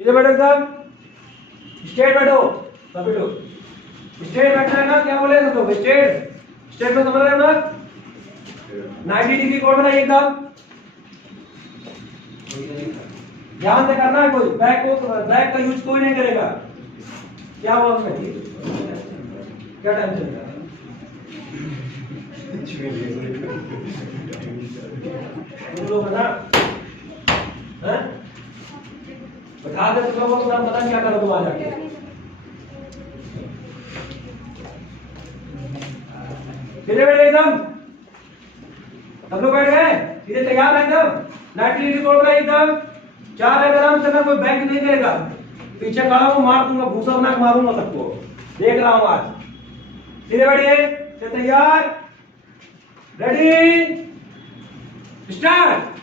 सीधे बैठो एकदम, स्ट्रेट बैठो, सब बैठो, स्ट्रेट बैठना है ना, क्या बोले सब लोग, स्ट्रेट, स्ट्रेट में समझ रहे हो ना, 90 डिग्री कोण बनाइए एकदम, ध्यान से करना है, कोई बैक का यूज कोई नहीं करेगा। क्या हुआ उसमें, क्या टाइम चल रहा है, तुम लोग है ना, बता दे तुम लोगों को, नाम पता क्या करो तुम आ जाके। सीधे बैठे एकदम, सब लोग बैठ गए, सीधे तैयार है एकदम, 90 डिग्री कोण बनाइए एकदम, 4 है आराम से, कोई बैक नहीं करेगा, पीछे खड़ा हूं मार दूंगा, भूसा बना के मारूंगा सबको, देख रहा हूं आज। सीधे बैठिए, तैयार, रेडी, स्टार्ट।